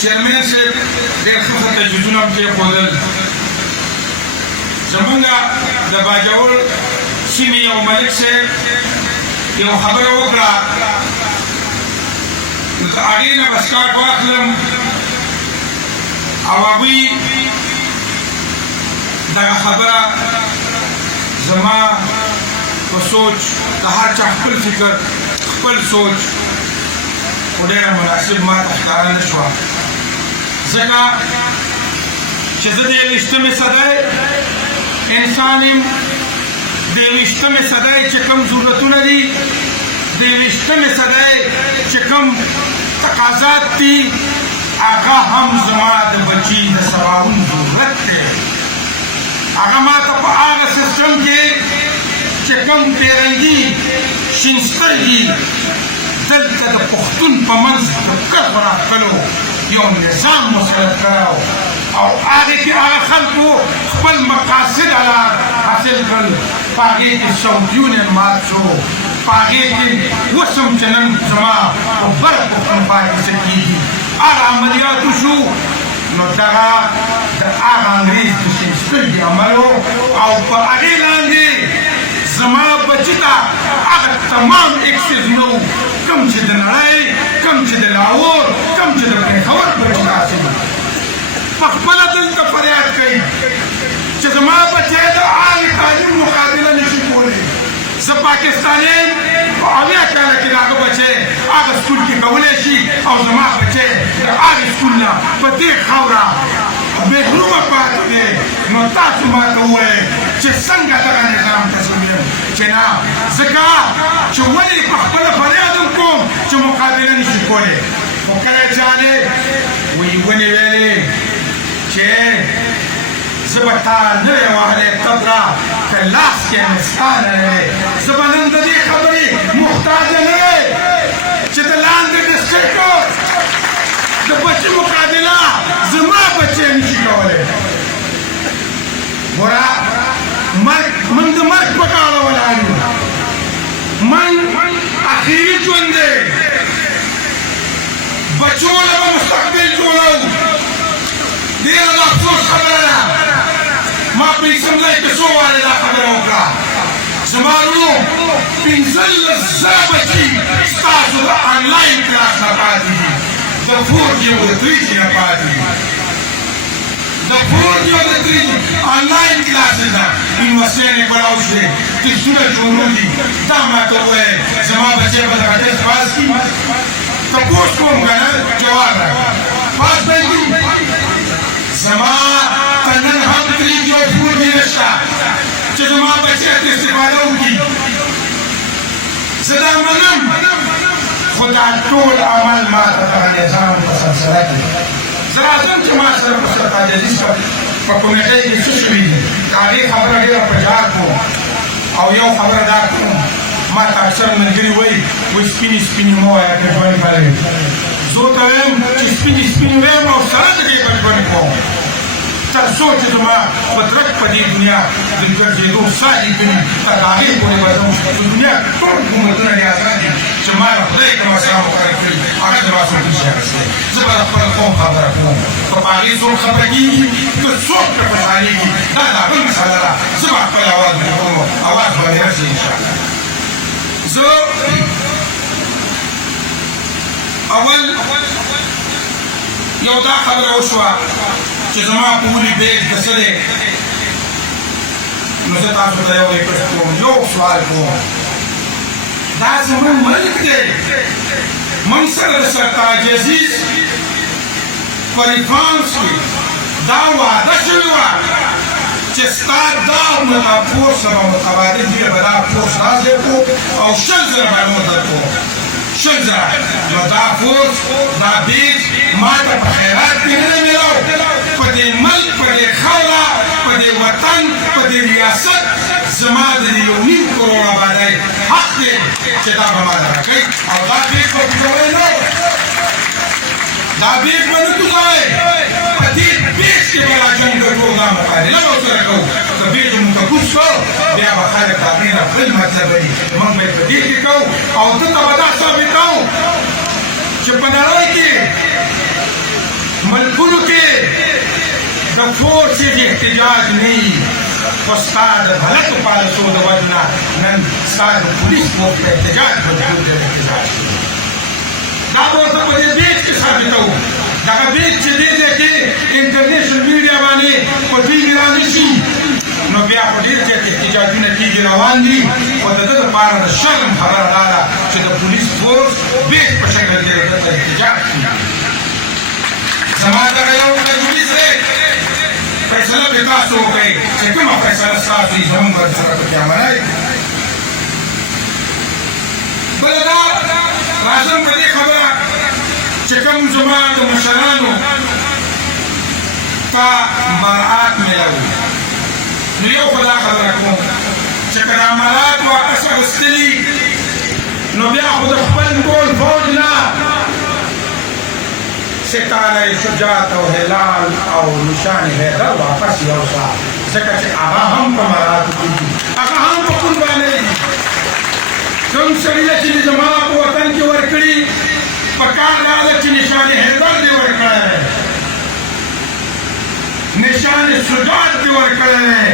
چیرمن صاحب ډېر ښه ښه تجویزونه هم کېښودل. زمونږ د باجوړ سیمې یو ملک صاحب یو خبره وکړه، د هغې نه به سکاټ واخلم او هغوی دغه خبره زما په سوچ د هر چا خپل فکر خپل سوچ خو ډېره مناسب ما ته ښکاره نه شوه، ځکه چې زه د 21مې صدۍ انسان یم. د 21مې صدۍ چې کوم ضرورتونه دي، د 21مې صدۍ چې کوم تقاضات دي، هغه هم زما د بچي د سباون ضرورت دی. هغه ما ته په هغه سیسټم کې چې کوم پیرنګي شین سترګي دلته د پښتون په منځ کې کړ راغلو یو نظام مسلط کړو او هغې کې هغه خلکو خپل مقاصد حاصل کړل. په هغې کې ساوت یونین مات شو، په هغې کې اوس هم چې نن زما په بره پښتونخوا کې څه کېږي هغه عملیاتو شو، نو دغه د هغه انګریز د شین سترګي عمل و او په هغې لاندې زما بچي ته هغه تمام اکسیزونه وو کوم چې د نړۍ، کوم چې د لاهور، کوم چې د پېښور بچي حاصل په خپله دلته فریاد کوي چې زما بچی د عالي تعلیم مقابله نشي کولی. زه پاکستانی یم په 80 کاله کې د هغه بچی هغه سکول کې کولی شي او زما بچی د هغې سکول نه په دې خاوره محرومه پاتې دی. نو تاسو ما ته ووایئ چې څنګه دغه نظام تسلیموم چې نه، ځکه چې ولې په خپله فریاد هم کوم چې مقابله نشي کولی. خو کله چې هغې ونې ویلې چې زه به تا نه وی وهلی تبره که لاس کې مې ستا نه وی، زه به نن د دې خبرې محتاجه نه وی چې د لاندې ډسټرکټو د بچي مقابله زما بچی نشي کولی. ګوره من د مرګ په غاړه ولاړ یو، من اخري ژوند دی، بچو له به مستقبل جوړو. ډېره د افسوس خبره ده، ما په اسمبلی کې څو وارې دا خبره وکړه، زما ورونو 15 زره بچي ستاسو د آنلاین کلاس نه پاتې دي، د 4G او د 3G نه پاتې دي. د 4G او د 3G آنلاین کلاسز ده، یونیورسټۍ نه کلاوز دی، ټسټونه جوړول دي. دا ما ته ووایئ زما بچی به دغه ټسټ پاس کړي؟ تپوس کوم که نه جواب راکړه، پاس به یې کړي؟ زما ته نن هم 3G او 4G نشته چې زما بچی ته استفاده وکړي. زه دا منم، خو دا ټول عمل ما ته دغه نظام په سلسله کې زه راځم چې ما سره په سرتاجدیز په کمیټۍ کې څه شوي دي، د هغې خبره ډېره په جار کوم او یو خبره دا کوم، ما ته اکثر ملګري وایي سپینې سپینې مه وایه که ژوند بلوي. زه ورته وایم چې سپینې سپینې وایم او سره د دې به ژوند کوم تر څو چې زما قدرت په دې دنیا د ګرځېدو ساه لیکلي تر هغې پورې به زموږ د دنیا ټول حکومتونه دې ازاد دي چې ما له خدای کوم سره مقرر کړي هغه زما څوک نشي اخیستی. زه به د خپل قوم خبره کوم، که په هغې څوک خبره کېږي، که څوک پرې خوشحالېږي، دا د هغه مسله ده. زه به خپل اواز پرې کوم، اواز به مې رسي انشاءالله. زه اول یو دا خبره وشوه چې زما په ولي بیګ د څه دی، نو زه تاسو ته یو ریکویسټ کوم، یو سوال کوم. دا زموږ ملک دی، موږ سره د سرتاج عزیز کانفرنس کې دا وعده شوې وه چې ستا دا فورس به متبادل دي، به دا فورس راځې کړو او 100 زره به یې مدد کړو، 100 زره. نو دا فورس دا بیج ما ته په خیرات کې نه دی میلاو، په دې ملک، په دې خاوره، په دې وطن، په دې ریاست زما د 1.5 کروڑ آبادۍ حق دی چې دا به ما ته راکوي او دا بیج به کوزوی نه، دا بیج به نه کوزوی، په دې بیج کې به را جنګ ګټو، دا مقابله به ورسره کوو. که بیج مو تپوس کړو بیا به خلک د هغې نه بل مطلب وایي، موږ به یې په دې کې کوو او ده ته به دا ثابتوو چې په نړۍ کې فورس احتجاج نہیں استاد غلط پالسو د وجنا نن استاد پولیس وقت احتجاج موجود دی احتجاج دا ورته په دې بیت کې ثابتو دا بیت چې دې کې انټرنیشنل میډیا باندې په دې روان شي نو بیا په دې کې احتجاجونه کیږي روان دي او د دې لپاره د شرم خبره ده چې د پولیس فورس بیت په شکل کې د احتجاج کوي زماده یو د پولیس فیصله به تاسو وکړئ چې کومه فیصله ستاسو وي زموږ سره پکې عملای بله دا راځم په دې خبره چې کوم زما د مشرانو ته مراعات میلاوي نو یو خو دا خبره کوم چې که د عملات واپس اخیستلي نو بیا خو د خپل ټول فوج نه ستاره شجاعت او هلال او نشان حیدر واپس یوسا ځکه چې هغه هم په مراعاتو کې دي هغه هم په قربانۍ دي کوم سړي چې زما په وطن کې ورکړي په کار دا ده چې نشان حیدر دې ورکړی دی نشان شجاعت دې ورکړی دی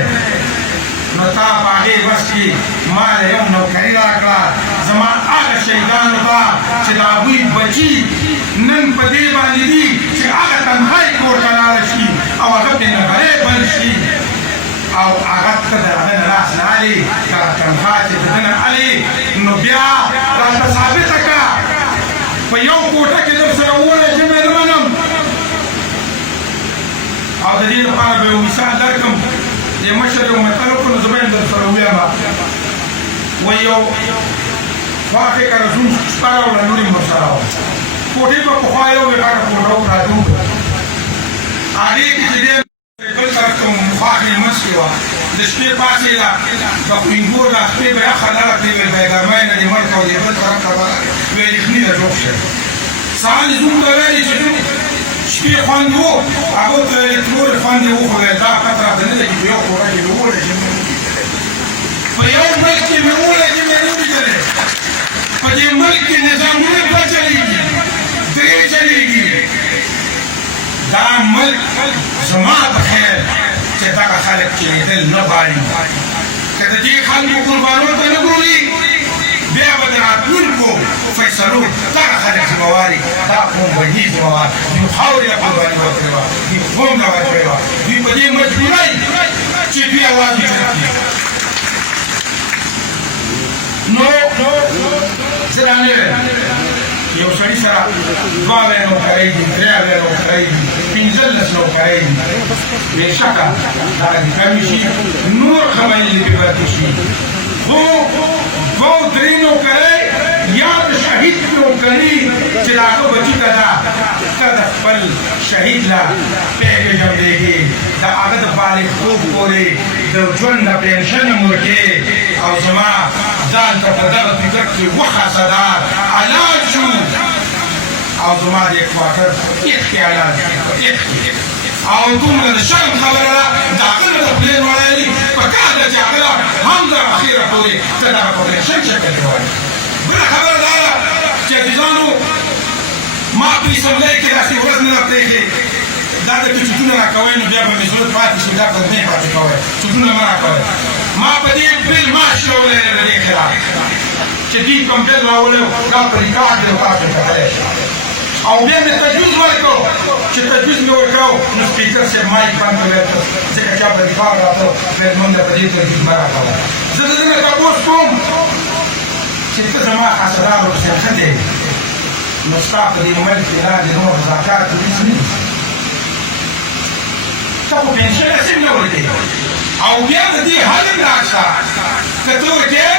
نو تا په هغې بس کې ما له یو نوکري راکړه زما هغه شهیدانو ته چې د هغوی بچي نن په دې باندې دي چې هغه تنهایی کور ته لاړه شي او هغه پرې نغری بند شي او هغه ته د هغه نه لاس نه الي دغه تنخوا چې د ده نه الي نو بیا راته ثابته کړه په یو کوټه کې در سره ووایه چې مې نه منم او د دې لپاره به یو مثال درکړم د مشر یو متل وکړو نو زه به یې در سره ووایم وایي یو خوا فکر زوم شپه راوړه لور یې ورسره وه کوټې په پخوا یو غټه کوټه وه پراته وه هغې کې چې ډېر بل طرف ته خوا کې منځ کې وه د شپې پاڅېده د خوینګور دا شپې به یخه لاره کړې ویل به یې ګرمۍ نه دې مړ کړه دې بل طرف ته به ویل یخني ده جوړ شه سهار یې زوم ته ویلې چې شپې خوند و هغو ته ویلې تلورې خوند یې وښودل دا پته راته نه لګي په یو کوټه کې مې وویل چې مې په یو ملک کې مې وویل چې مې نه لیدلی په دې ملک کې نظامونه دوه چلېږي درې چلېږي دا ملک زما په خیر چې دغه خلک چلېدل نه غواړي که د دې خلکو قربانو ته نه ګوري بیا به د راتلونکو فیصلو دغه خلک ذمهوار دي دا قوم به دوی ذمهوار دوی خاورې له قرباني ورکړې وه دوی قوم له ورکړې وه دوی په دې مجبورۍ چې دوی اواز اوچت کړي نو زه دا نه ویم یو سړي سره دوه اویا نوکرۍ دي درې اویا نوکرۍ دي پنځلس نوکرۍ دي بېشکه دغه دې کمې شي نور ښه مینې پرې پاتې شي خو دوه درې نوکرۍ یا د شهید نوکري چې د هغه بچي ته ده ته د خپل شهید له پیغې جملېږي د هغه د بالغتوب پورې د ژوند د پنشن هم ورکې او زما ځان ته په دغه فکر کې وخاصدار علاج شو او زما د اکواټر ایک کې علاج ایک او دومره د شرم خبره ده د هغه نه د پلین وړی په کار ده چې هغه هم د اخیره پورې ته دغه پروټکشن شکل کې وایي بله خبره دا ده چې عزیزانو ما په اسمبلی کې داسې ورځ نه ده پرېښې دا د که چوټونه راکوئ نو بیا به مې ضرورت پاتې شي دا به نه یې پاتې کوئ چوټونه مه راکوئ ما په دې بل ماش راوړی دی د دې خلاف چې دوی کوم بل راوړی دا په ریکارډ دی تاسو کتلی شئ او بیا مې تجویز ورکړو چې تجویز مې ورکړو نو سپیکر صاحب مایک بند کړی ځکه چا په ریکارډ راته باید موږ په دې تجویز مه راکوه زه د دې نه تپوس کوم چې ته زما خاصدار حسین ښه دی نو ستا په دې ملک کې لاندې نور رضاکار پولیس نه دي ته خو پنشن هسې نه ورکوې او بیا د دې حلم راشه که ته ورکوې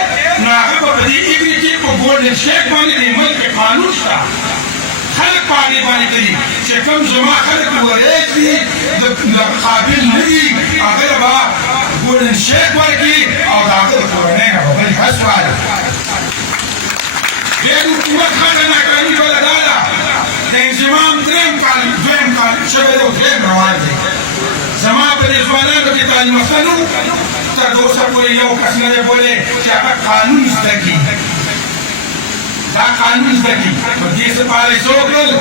نو هغه به په دې ایګري کې په ګولډن شیک باندې د ملک قانون شته خلک په هغې باندې کوي چې کوم زما خلک وریځ دي د قابل نه دي هغه له به ګولډن شیک ورکړي او د هغه د کورنۍ نه به بل حس والی بیا د حکومت خلک ناکامي بله دا ده د انضمام دویم کال شوی دی او درېیم روان دی زما په دې ځوانانو کې تعلیم یافته نه وو تر اوسه پورې یو کس نه دی بولی چې هغه قانون زده کړي دا قانون زده کړي نو دې سپاره یې څه وکړل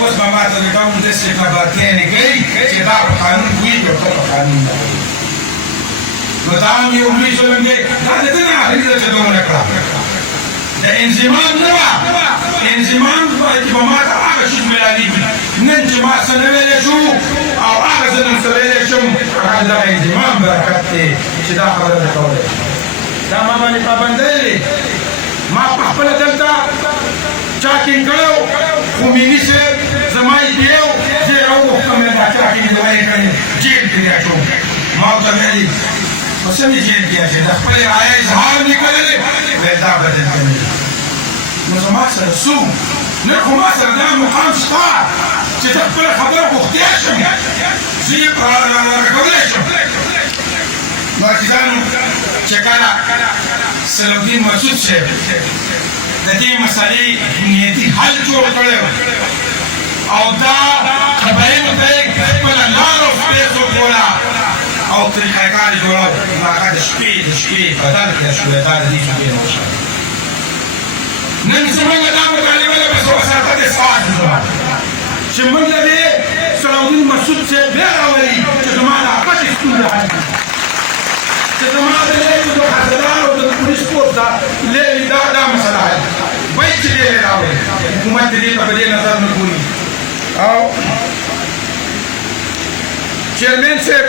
اوس به ما ته د ډول داسې خبرتیانې کوي چې دا په قانون پوهېږي او ته په قانون نه پوهېږي نو دا هم یو لوی ظلم دی دا د ده نه اخري ده چې دومره کړه د انضمام نه وه انضمام کې به ما ته هغه شي میلالیږي نن چې ما څه نه ویلی شو او هغه زه نن څه ویلی شم هغه دغه انضمام برکت دی چې دا خبره ده کولی دا ما باندې پابندی دی ما په خپله دلته چاکینګ کړی خمیني صاحب زما یې بیو زه یې راوغوښتم دا چاکینګ زما یې کړی جیل کې یې اچوم ما ورته ویلي په څه مې جیل کې اچوي د خپلې رایې اظهار مې کړلی ویل دا به دلته نه وي نو زما سره څو نن خو ما سره دا مقام شته چې زه خپله خبره پوښتیا شم زه یې راکولی شم نو عزیزانو چې کله صلاحالدین مسعود صاحب د دې مسئلې بنیادي حل جوړ کړی او دا قبایلو ته یې خپله لار او پرېښوده او طریقهکار یې جوړول نو هغه د شپې بدل کړی شوی دا د دې شپې نه وشوه نن زموږ دا مطالبه ده بس وساته د ساعت زما چې موږ له دې صلاحالدین مسعود صاحب بیا راولي چې زما دا پټې ستونزه حل کړي چې زما د لیکو د حاضرانو د پولیس فورس دا مسله حل باید چې دې راولي حکومت دې ته په دې نظر نه ګوري او چیرمین صاحب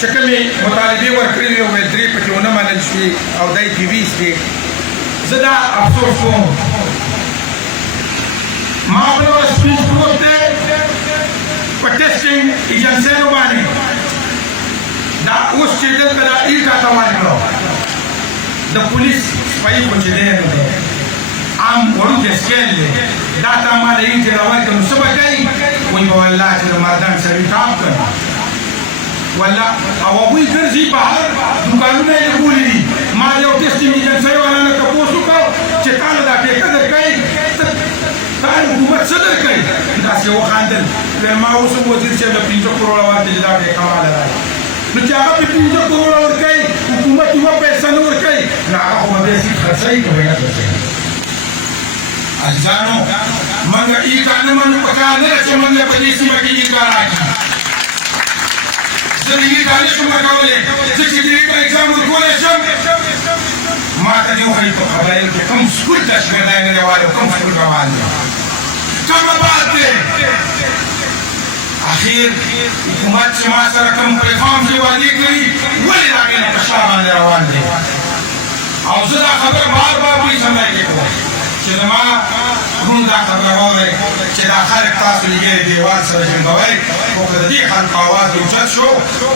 چې کومې مطالبې ورکړې وې ویل درې پکې ونه منل شوې او دا یې ویستې زه دا افسوس کوم ما بله ورځ سپیچ پروت دی په ټیسټینګ ایجنسیانو باندې دا اوس چې دلته دا ایټ راته ورکړو د پولیس سپایي خو چې دی نو عام وړوکی سکیل دی دا تا ما د ایټې راورکړه نو څه به کوي وایي به والله چې د مردان سړي ټاپ کړم والله او هغوی ګرځي بهر دوکانونه یې لګولي دي ما د یو ټیسټینګ ایجنسۍ والا نه تپوس وکړو چې تا له دا ټیکه درکوي تا حکومت څه درکوي داسې یې وخندل ویل ما اوس هم وزیر صاحب له 500 کروړه ورکړي چې دا ټیکه ماله راځي نو چې هغه په 500 کروړه ورکوي حکومت یوه پیسه نه ورکوي نو هغه خو به بیا سیټ خرڅوي که به نه خرڅوي عزیزانو موږ ایټه نه منو پکار نه ده چې موږ په دې سیمه کې ایټه راکړي زه د ایټه نه شم ورکولی زه چې د ایټه اګزام ورکولی شم ما ته دې وښایي په قبایلو کې کوم سکول ته شګردی نه دی والی کوم سکول روان دی کوم آباد دی اخیر حکومت چې ما سره کوم پیغام چې وعدې کړي ولې د هغې نه په شا باندې روان دی او زه دا خبره بار بار دوی سمدی کې کوم چې زما روم دا خبره واورئ چې دا خلک تاسو لګېږي دیوال سره جنګوئ خو که د دې خلکو اواز اوچت شو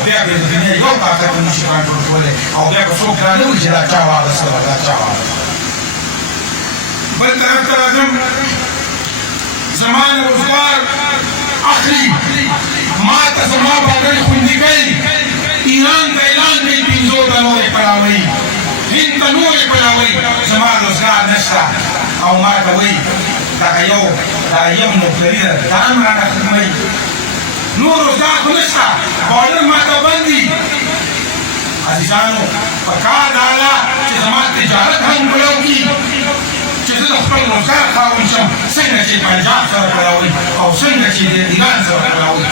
بیا به د دنیا یو طاقت نه شي کنټرول کولی او بیا به څوک را نه وایي چې دا چا واخیسته ده دا چا واخیسته بل طرف ته راځم زما نه روزګار اخلي ما ته زما بابرې خوندي کوي ایران ته اعلان کوي 500 ته نورې پړاوئ هند ته نورې پړاوئ زما روزګار نشته او ما ته وایي دغه یو نوکري ده دا هم رانه ختموي نور روزګار خو نشته بارډر ما ته بند دي عزیزانو پکار دا ده چې زما تجارت هم پلو کړي چې زه د خپل روزګار خاوند شم څنګه چې پنجاب سره پړاوئ او څنګه چې د ایران سره پړاوئ